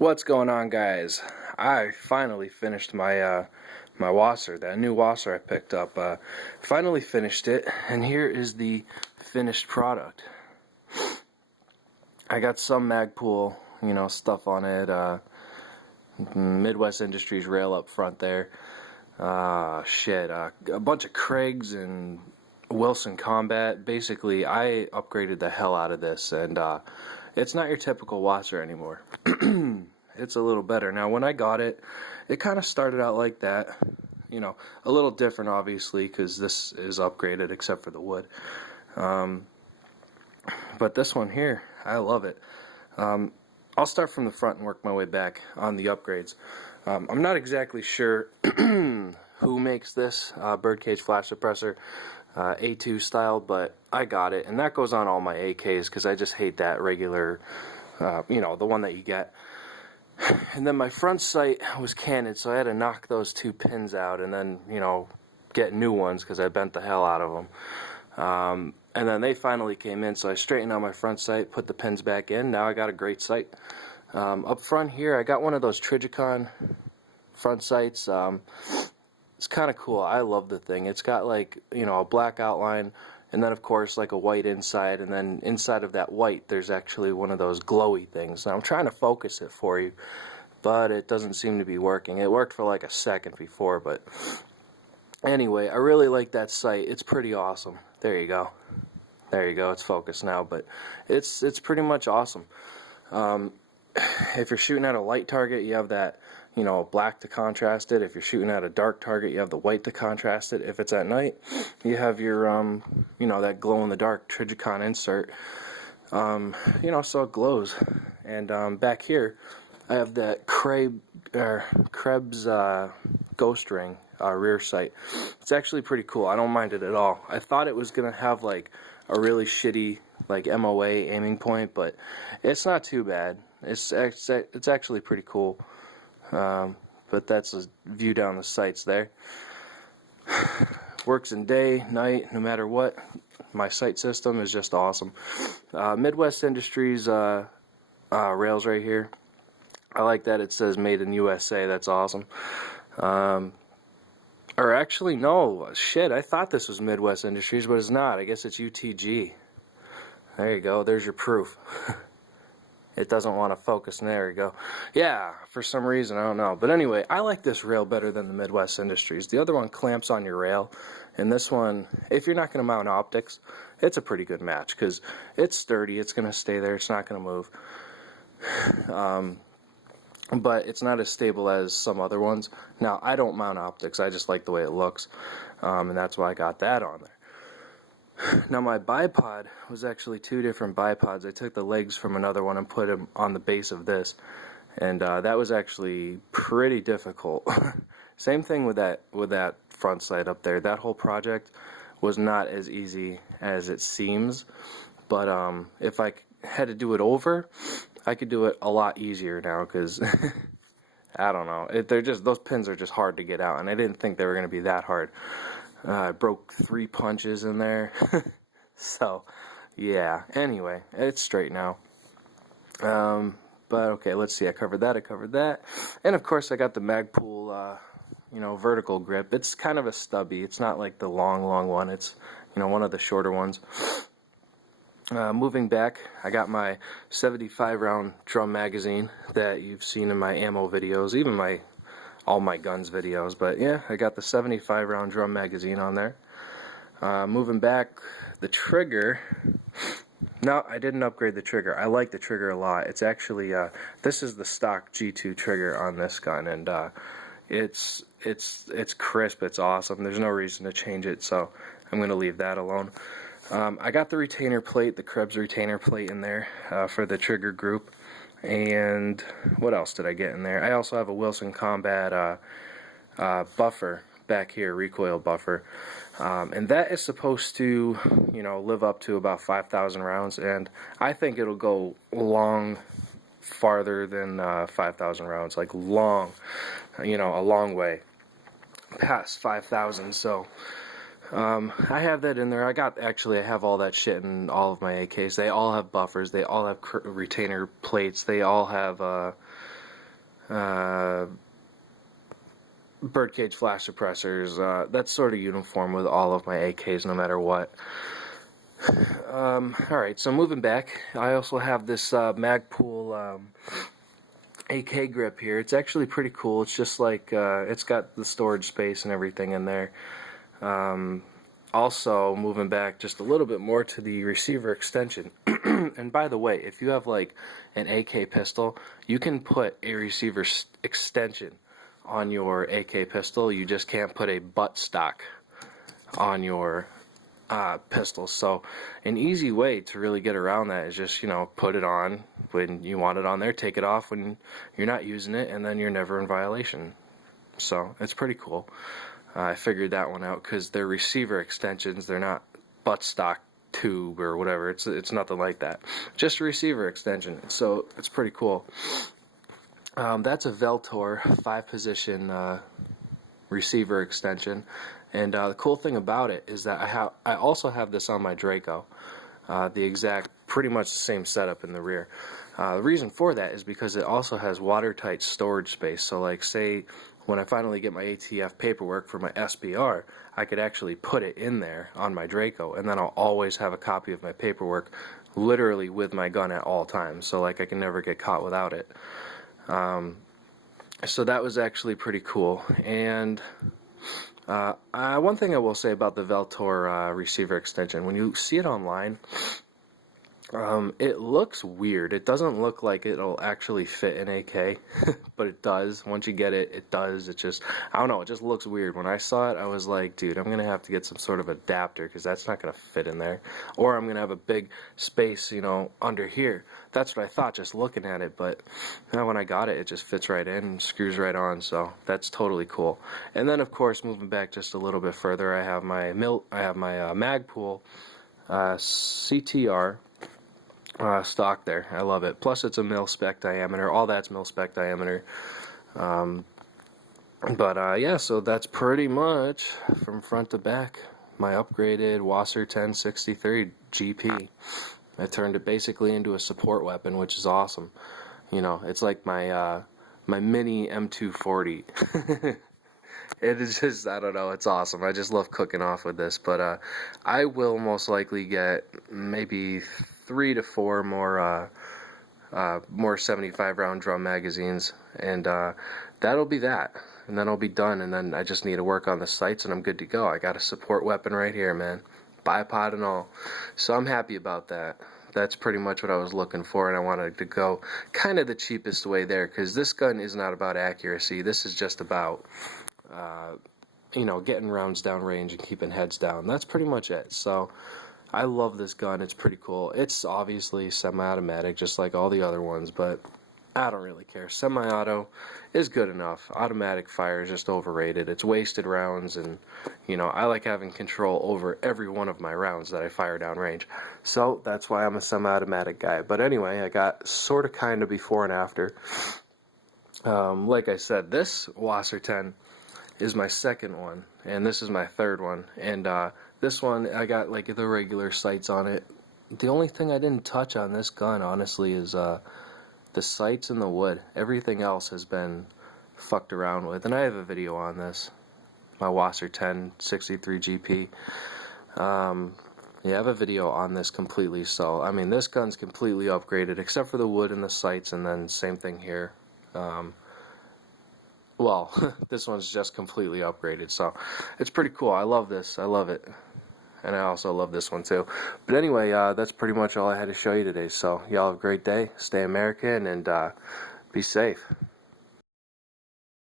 What's going on, guys? I finally finished my my WASR, that new WASR I picked up. Finally finished it, and here is the finished product. I got some Magpul, stuff on it. Midwest Industries rail up front there. A bunch of Craigs and Wilson Combat. Basically, I upgraded the hell out of this, and it's not your typical WASR anymore. It's a little better. Now, when I got it, it kind of started out like that. A little different, obviously, because this is upgraded except for the wood. But this one here, I love it. I'll start from the front and work my way back on the upgrades. I'm not exactly sure who makes this birdcage flash suppressor, A2 style, but I got it, and that goes on all my AKs because I just hate that regular, the one that you get. And then my front sight was Canon, so I had to knock those two pins out and then, get new ones because I bent the hell out of them. And then they finally came in, so I straightened out my front sight, put the pins back in. Now I got a great sight. Up front here, I got one of those Trigicon front sights. It's kind of cool. I love the thing. It's got like, a black outline, and then of course like a white inside, and then inside of that white there's actually one of those glowy things. Now I'm trying to focus it for you, but it doesn't seem to be working. It worked for like a second before, but anyway, I really like that sight. It's pretty awesome. There you go. There you go. It's focused now, but it's pretty much awesome. If you're shooting at a light target, you have that, black to contrast it. If you're shooting at a dark target, you have the white to contrast it. If it's at night, you have your, that glow-in-the-dark Trigicon insert, so it glows. And back here, I have that Krebs ghost ring rear sight. It's actually pretty cool. I don't mind it at all. I thought it was going to have, like, a really shitty, like, MOA aiming point, but it's not too bad. It's actually pretty cool. But that's a view down the sights there. Works in day, night, no matter what. My sight system is just awesome. Midwest Industries rails right here. I like that it says made in USA. That's awesome. Or actually, no. Shit, I thought this was Midwest Industries, but it's not. I guess it's UTG. There you go. There's your proof. It doesn't want to focus. There you go. Yeah, for some reason, I don't know. But anyway, I like this rail better than the Midwest Industries. The other one clamps on your rail, and this one, if you're not going to mount optics, it's a pretty good match because it's sturdy. It's going to stay there. It's not going to move. But it's not as stable as some other ones. Now, I don't mount optics. I just like the way it looks, and that's why I got that on there. Now my bipod was actually two different bipods. I took the legs from another one and put them on the base of this, and that was actually pretty difficult. Same thing with that front sight up there. That whole project was not as easy as it seems, but if I had to do it over, I could do it a lot easier now because I don't know. Those pins are just hard to get out, and I didn't think they were going to be that hard. I broke 3 punches in there. So, yeah. Anyway, it's straight now. But okay, let's see. I covered that. And of course, I got the Magpul, vertical grip. It's kind of a stubby. It's not like the long one. It's, one of the shorter ones. Moving back, I got my 75 round drum magazine that you've seen in my ammo videos, even all my guns videos. But yeah, I got the 75 round drum magazine on there. Moving back, the trigger. No, I didn't upgrade the trigger. I like the trigger a lot. It's actually this is the stock G2 trigger on this gun, and it's crisp. It's awesome. There's no reason to change it, so I'm going to leave that alone. I got the retainer plate, the Krebs retainer plate in there for the trigger group. And what else did I get in there? I also have a Wilson Combat buffer back here, recoil buffer. And that is supposed to, live up to about 5,000 rounds. And I think it'll go farther than 5,000 rounds. Like long, a long way past 5,000. So I have that in there. I have all that shit in all of my AKs. They all have buffers. They all have retainer plates. They all have birdcage flash suppressors. That's sort of uniform with all of my AKs, no matter what. Alright, so moving back, I also have this Magpul AK grip here. It's actually pretty cool. It's just like, it's got the storage space and everything in there. Also, moving back just a little bit more to the receiver extension. And by the way, if you have like an AK pistol, you can put a receiver extension on your AK pistol. You just can't put a butt stock on your pistol. So an easy way to really get around that is just, you know, put it on when you want it on there, take it off when you're not using it, and then you're never in violation. So it's pretty cool. I figured that one out because they're receiver extensions. They're not buttstock tube or whatever. It's nothing like that. Just a receiver extension. So it's pretty cool. That's a Veltor 5-position receiver extension. And the cool thing about it is that I also have this on my Draco. The exact, pretty much the same setup in the rear. The reason for that is because it also has watertight storage space. So like say when I finally get my ATF paperwork for my SBR, I could actually put it in there on my Draco, and then I'll always have a copy of my paperwork literally with my gun at all times. So like I can never get caught without it. So that was actually pretty cool. And one thing I will say about the Veltor receiver extension, when you see it online, it looks weird. It doesn't look like it'll actually fit an AK, but it does. Once you get it, it does. It just, I don't know, it just looks weird. When I saw it, I was like, dude, I'm going to have to get some sort of adapter because that's not going to fit in there. Or I'm going to have a big space, you know, under here. That's what I thought just looking at it, but you know, when I got it, it just fits right in and screws right on, so that's totally cool. And then, of course, moving back just a little bit further, I have my Magpul CTR stock there. I love it. Plus it's a mil-spec diameter. All that's mil-spec diameter. Yeah, so that's pretty much from front to back my upgraded WASR 1063 GP. I turned it basically into a support weapon, which is awesome. You know, it's like my my mini M240. It is just, I don't know, it's awesome. I just love cooking off with this, but I will most likely get maybe 3 to 4 more 75 round drum magazines, and that'll be that, and then I'll be done, and then I just need to work on the sights and I'm good to go. I got a support weapon right here, man, bipod and all, so I'm happy about that. That's pretty much what I was looking for, and I wanted to go kind of the cheapest way there, because this gun is not about accuracy. This is just about you know, getting rounds down range and keeping heads down. That's pretty much it. So I love this gun. It's pretty cool. It's obviously semi-automatic just like all the other ones, but I don't really care. Semi-auto is good enough. Automatic fire is just overrated. It's wasted rounds, and you know, I like having control over every one of my rounds that I fire down range. So that's why I'm a semi-automatic guy. But anyway, I got sort of kind of before and after. Like I said, this WASR 10 is my second one, and this is my third one, and this one I got like the regular sights on it. The only thing I didn't touch on this gun, honestly, is the sights and the wood. Everything else has been fucked around with, and I have a video on this, my WASR 1063 GP. Yeah, I have a video on this completely, so I mean, this gun's completely upgraded except for the wood and the sights, and then same thing here. Well, this one's just completely upgraded, so it's pretty cool. I love this. I love it. And I also love this one too. But anyway, that's pretty much all I had to show you today. So y'all have a great day. Stay American and be safe.